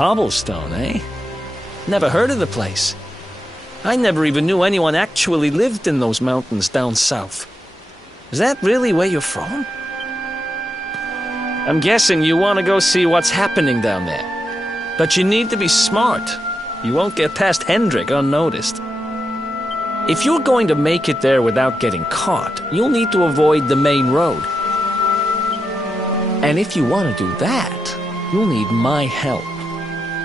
Cobblestone, eh? Never heard of the place. I never even knew anyone actually lived in those mountains down south. Is that really where you're from? I'm guessing you want to go see what's happening down there. But you need to be smart. You won't get past Hendrik unnoticed. If you're going to make it there without getting caught, you'll need to avoid the main road. And if you want to do that, you'll need my help.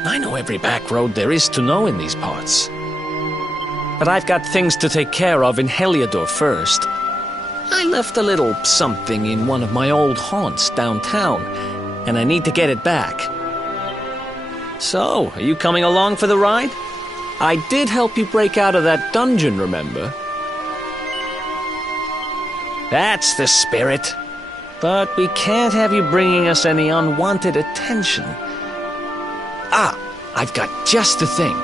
I know every back road there is to know in these parts. But I've got things to take care of in Heliodor first. I left a little something in one of my old haunts downtown, and I need to get it back. So, are you coming along for the ride? I did help you break out of that dungeon, remember? That's the spirit. But we can't have you bringing us any unwanted attention. Ah, I've got just the thing.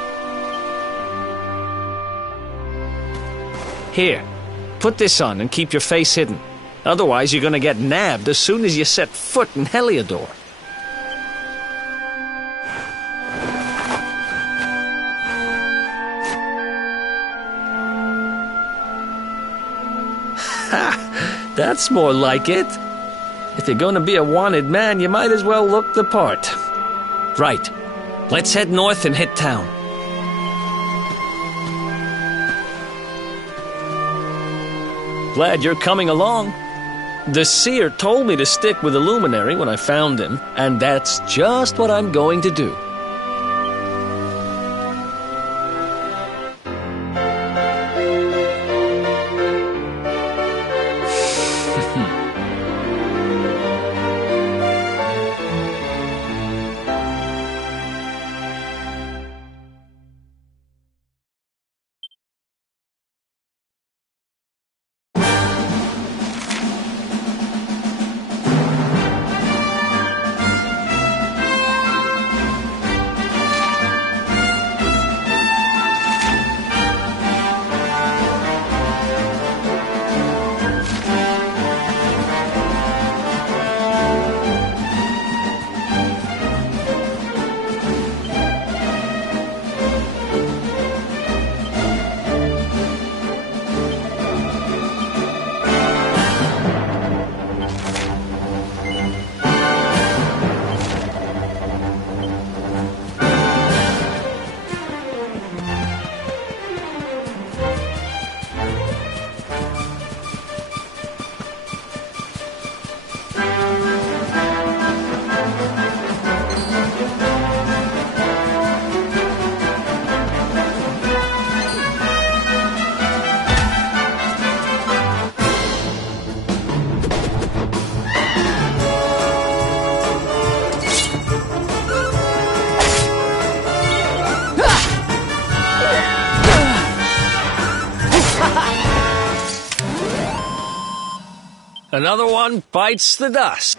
Here, put this on and keep your face hidden. Otherwise, you're gonna get nabbed as soon as you set foot in Heliodor. Ha! That's more like it. If you're gonna be a wanted man, you might as well look the part. Right. Let's head north and hit town. Glad you're coming along. The seer told me to stick with the luminary when I found him, and that's just what I'm going to do. Another one bites the dust.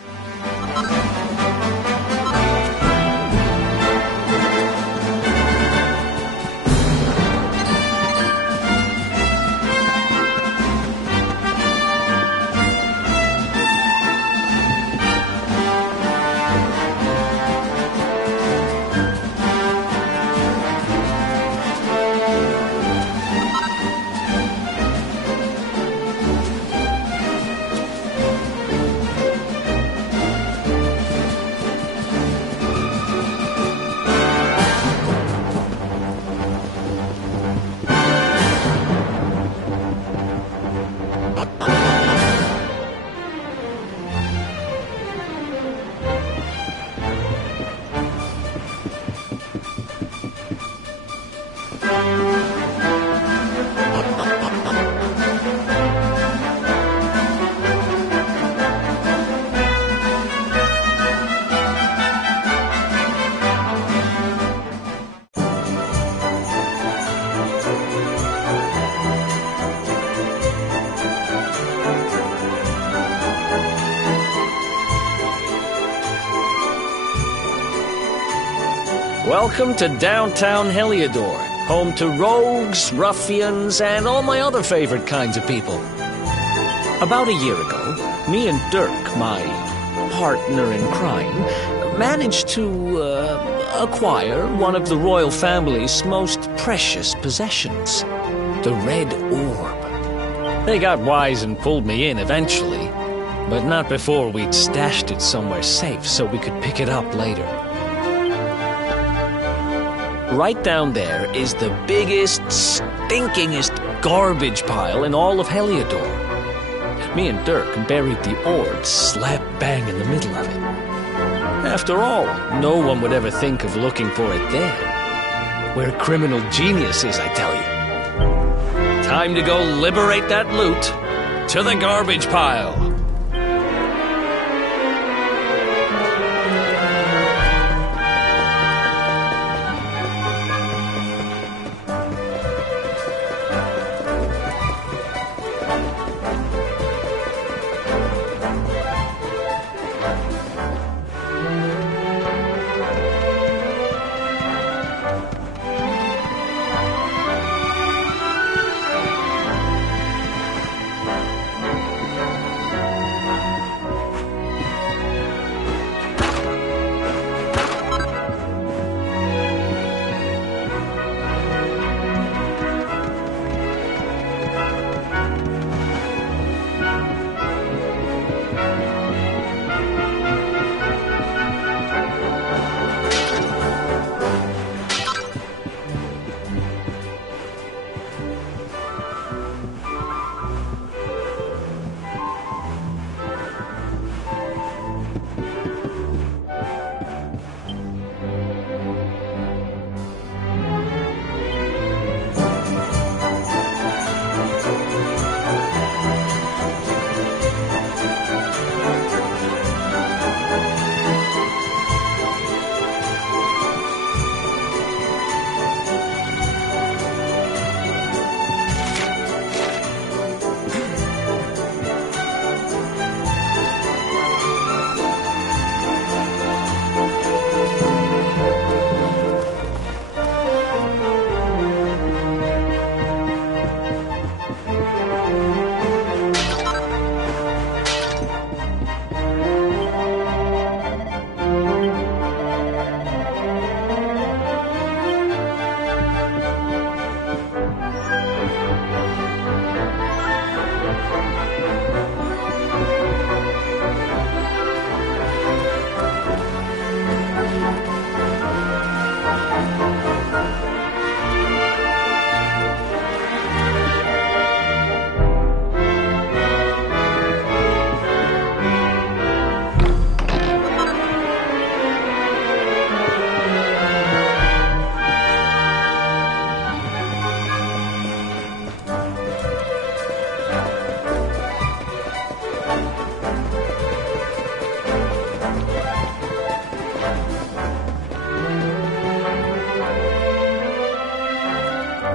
Welcome to downtown Heliodor, home to rogues, ruffians, and all my other favorite kinds of people. About a year ago, me and Dirk, my partner in crime, managed to acquire one of the royal family's most precious possessions, the Red Orb. They got wise and pulled me in eventually, but not before we'd stashed it somewhere safe so we could pick it up later. Right down there is the biggest, stinkingest garbage pile in all of Heliodor. Me and Dirk buried the orb slap bang in the middle of it. After all, no one would ever think of looking for it there. We're criminal geniuses, I tell you. Time to go liberate that loot to the garbage pile.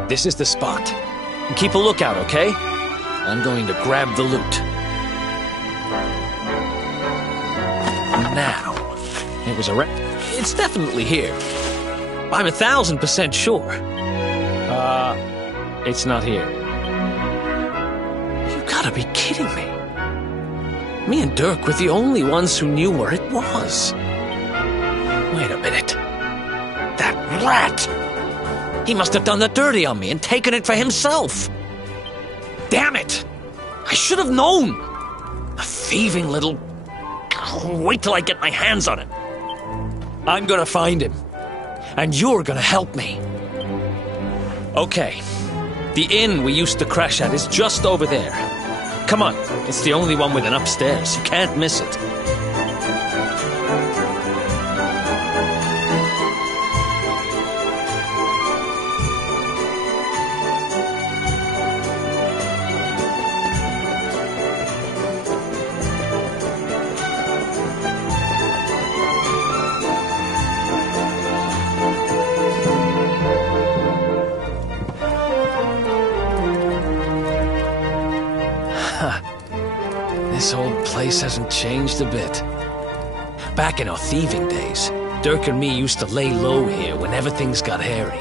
This is the spot. Keep a lookout, okay? I'm going to grab the loot. Now, it was it's definitely here. I'm 1,000% sure. It's not here. You gotta be kidding me. Me and Dirk were the only ones who knew where it was. Wait a minute. That rat! He must have done the dirty on me and taken it for himself. Damn it! I should have known! A thieving little... Wait till I get my hands on it. I'm gonna find him. And you're gonna help me. Okay. The inn we used to crash at is just over there. Come on, it's the only one with an upstairs. You can't miss it. This old place hasn't changed a bit. Back in our thieving days, Dirk and me used to lay low here whenever things got hairy.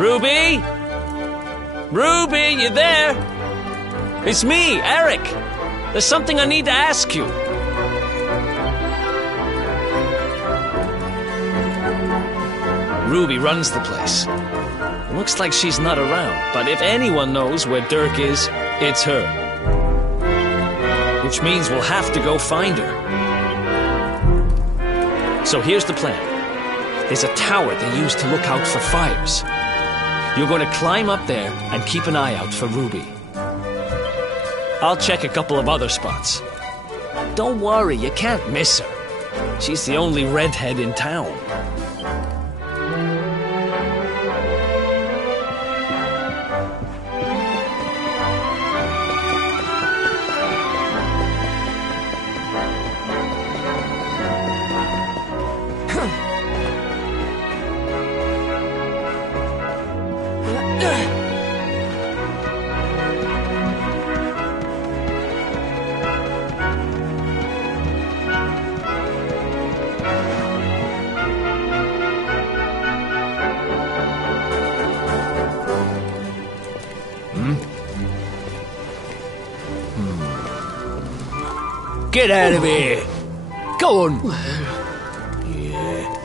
Ruby? Ruby, you there? It's me, Eric. There's something I need to ask you. Ruby runs the place. Looks like she's not around, but if anyone knows where Dirk is, it's her. Which means we'll have to go find her. So here's the plan. There's a tower they use to look out for fires. You're going to climb up there and keep an eye out for Ruby. I'll check a couple of other spots. Don't worry, you can't miss her. She's the only redhead in town. Get out of here! Go on! Yeah.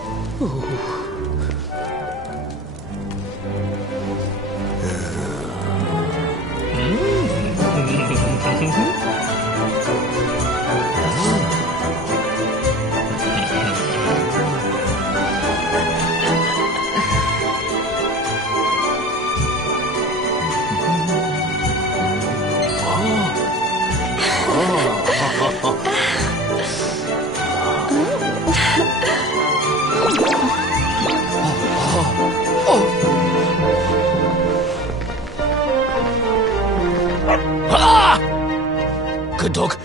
Good dog.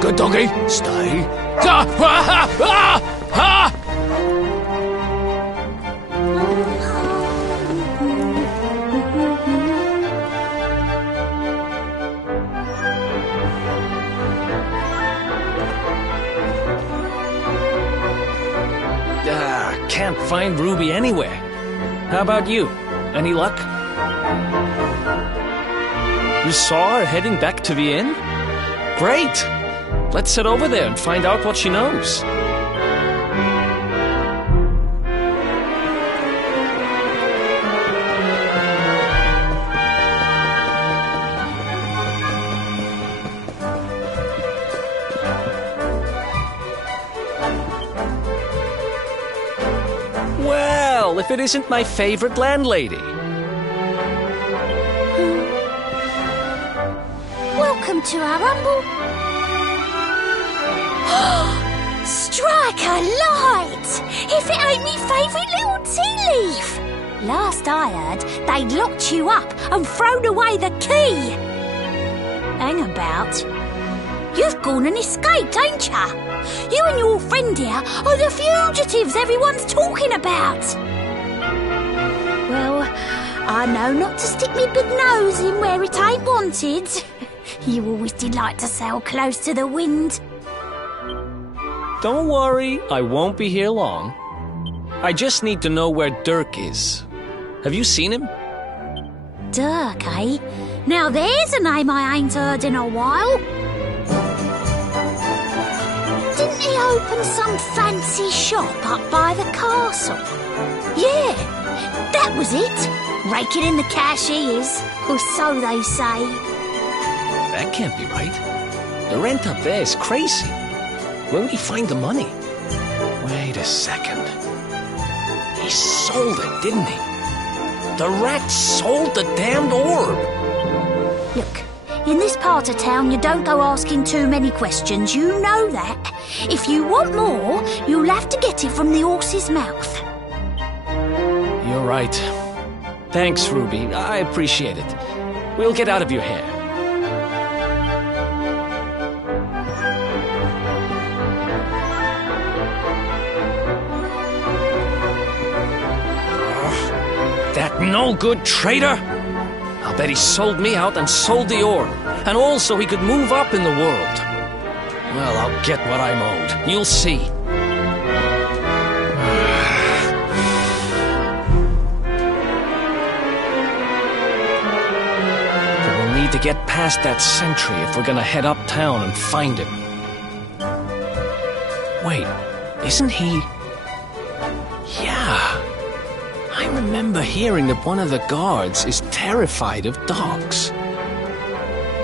Good doggy. Stay. Ah! Ah! Ah! Ah! Can't find Ruby anywhere. How about you? Any luck? You saw her heading back to the inn? Great! Let's head over there and find out what she knows. Well, if it isn't my favorite landlady. Welcome to our humble... Strike a light! If it ain't me favourite little tea leaf! Last I heard, they'd locked you up and thrown away the key. Hang about. You've gone and escaped, ain't ya? You and your friend here are the fugitives everyone's talking about. Well, I know not to stick me big nose in where it ain't wanted. You always did like to sail close to the wind. Don't worry, I won't be here long. I just need to know where Dirk is. Have you seen him? Dirk, eh? Now there's a name I ain't heard in a while. Didn't he open some fancy shop up by the castle? Yeah, that was it. Raking in the cash he is, or so they say. That can't be right. The rent up there is crazy. Where would he find the money? Wait a second. He sold it, didn't he? The rat sold the damned orb. Look, in this part of town you don't go asking too many questions, you know that. If you want more, you'll have to get it from the horse's mouth. You're right. Thanks, Ruby. I appreciate it. We'll get out of your hair. That no-good traitor! I'll bet he sold me out and sold the orb, and also he could move up in the world. Well, I'll get what I'm owed. You'll see. But we'll need to get past that sentry if we're gonna head uptown and find him. Wait, isn't he... Yeah. remember hearing that one of the guards is terrified of dogs.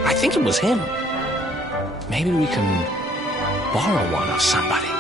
I think it was him. Maybe we can borrow one of somebody.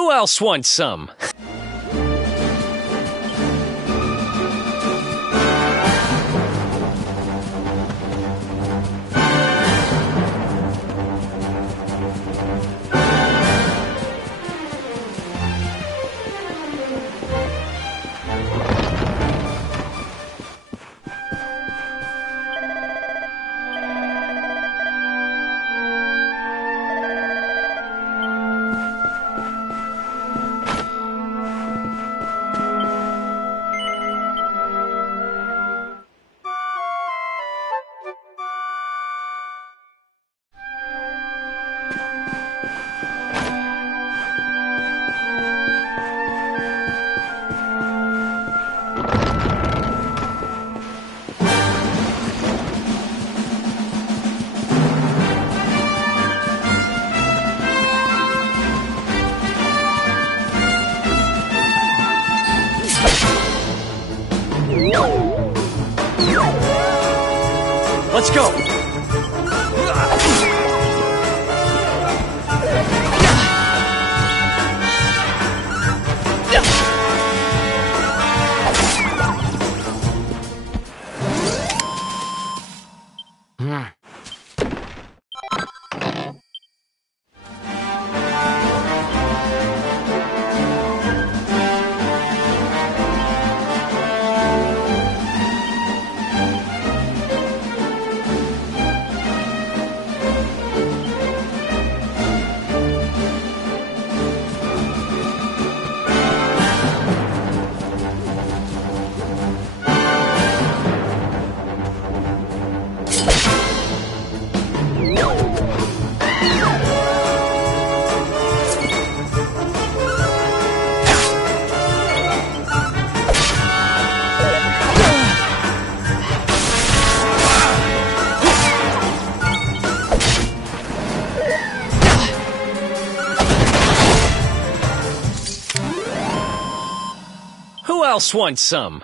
Who else wants some? Let's go! Who else wants some?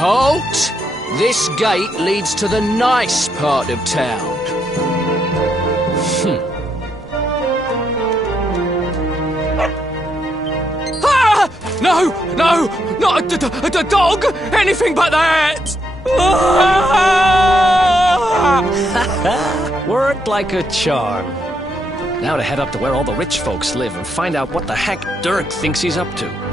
Halt! This gate leads to the nice part of town. Ah! No! No! Not a dog! Anything but that! Ah! Worked like a charm. Now to head up to where all the rich folks live and find out what the heck Dirk thinks he's up to.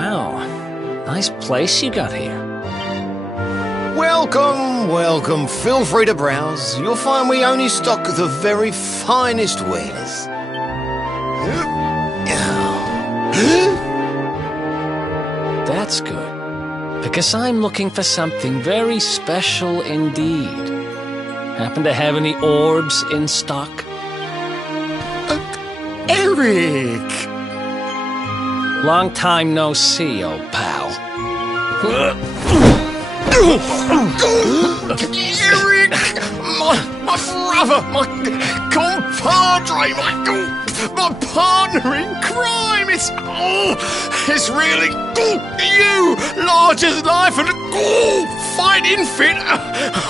Wow, nice place you got here. Welcome, welcome. Feel free to browse. You'll find we only stock the very finest wares. That's good, because I'm looking for something very special indeed. Happen to have any orbs in stock? Eric! Long time no see, old pal. Eric! My brother, my compadre, my partner in crime! It's really you, large as life and fighting fit.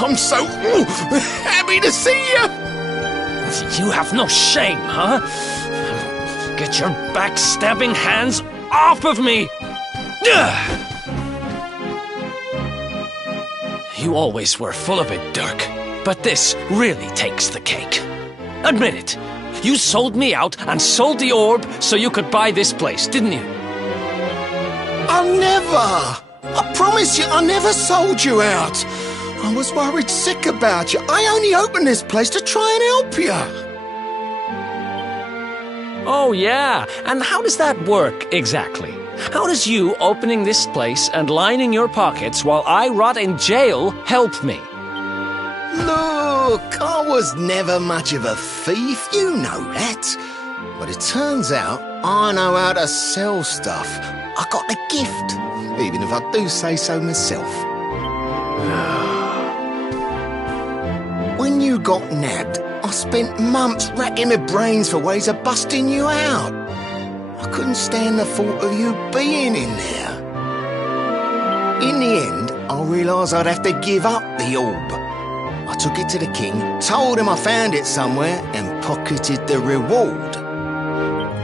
I'm so happy to see you. You have no shame, huh? Get your backstabbing hands off of me! You always were full of it, Dirk. But this really takes the cake. Admit it. You sold me out and sold the orb so you could buy this place, didn't you? I never! I promise you, I never sold you out. I was worried sick about you. I only opened this place to try and help you. Oh, yeah. And how does that work, exactly? How does you opening this place and lining your pockets while I rot in jail help me? Look, I was never much of a thief, you know that. But it turns out I know how to sell stuff. I got the gift, even if I do say so myself. When you got nabbed, I spent months racking my brains for ways of busting you out. I couldn't stand the thought of you being in there. In the end, I realised I'd have to give up the orb. I took it to the king, told him I found it somewhere, and pocketed the reward.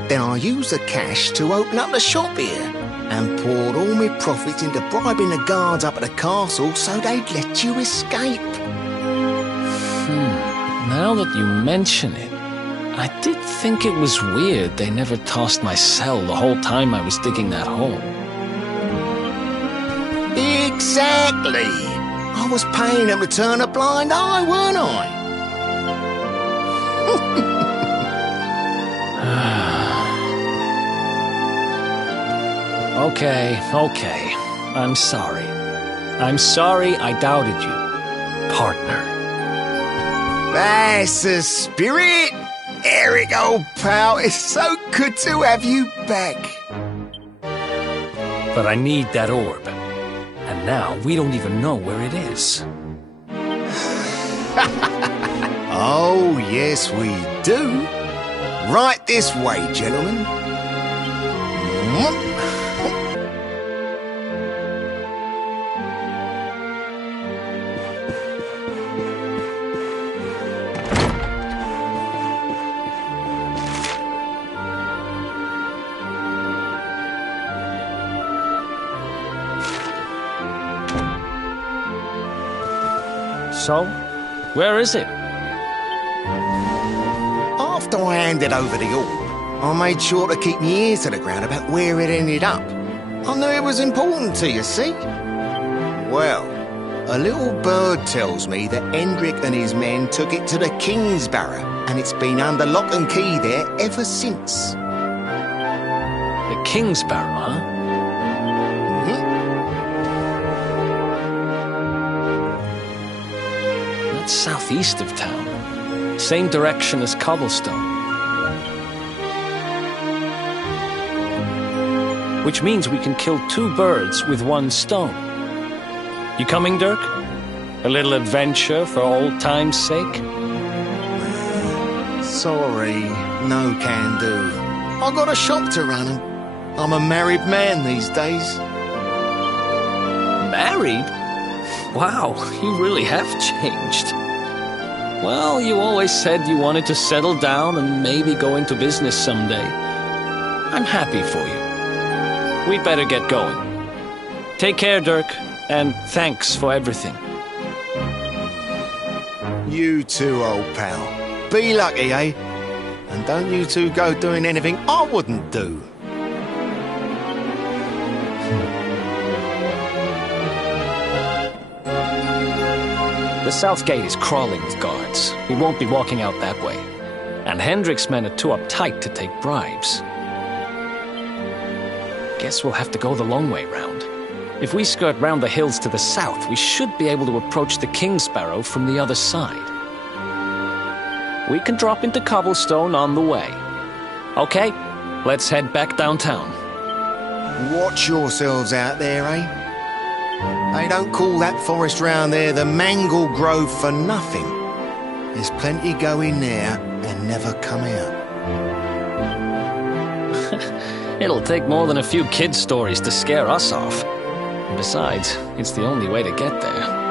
Then I used the cash to open up the shop here, and poured all my profits into bribing the guards up at the castle so they'd let you escape. Now that you mention it, I did think it was weird they never tossed my cell the whole time I was digging that hole. Exactly! I was paying them to turn a blind eye, weren't I? Okay. I'm sorry. I'm sorry I doubted you, partner. That's the spirit! Eric, old pal, it's so good to have you back. But I need that orb. And now we don't even know where it is. Oh, yes, we do. Right this way, gentlemen. So, where is it? After I handed over the orb, I made sure to keep my ears to the ground about where it ended up. I knew it was important to you, see? Well, a little bird tells me that Hendrik and his men took it to the Kingsbarrow, and it's been under lock and key there ever since. The Kingsbarrow, huh? Southeast of town. Same direction as Cobblestone. Which means we can kill two birds with one stone. You coming, Dirk? A little adventure for old time's sake? Sorry, no can do. I got a shop to run and I'm a married man these days. Married? Wow, you really have changed. Well, you always said you wanted to settle down and maybe go into business someday. I'm happy for you. We'd better get going. Take care, Dirk, and thanks for everything. You too, old pal. Be lucky, eh? And don't you two go doing anything I wouldn't do. The south gate is crawling with guards. We won't be walking out that way. And Hendrik's men are too uptight to take bribes. Guess we'll have to go the long way round. If we skirt round the hills to the south, we should be able to approach the King Sparrow from the other side. We can drop into Cobblestone on the way. Okay, let's head back downtown. Watch yourselves out there, eh? They don't call that forest round there the Mangle Grove for nothing. There's plenty go in there and never come out. It'll take more than a few kids' stories to scare us off. Besides, it's the only way to get there.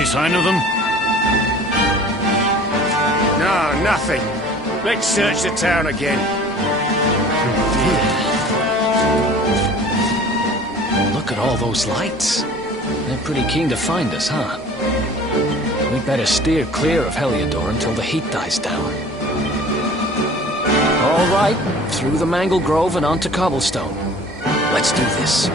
Any sign of them? No, nothing. Let's search the town again. Look at all those lights. They're pretty keen to find us, huh? We'd better steer clear of Heliodor until the heat dies down. All right, through the Mangle Grove and onto Cobblestone. Let's do this.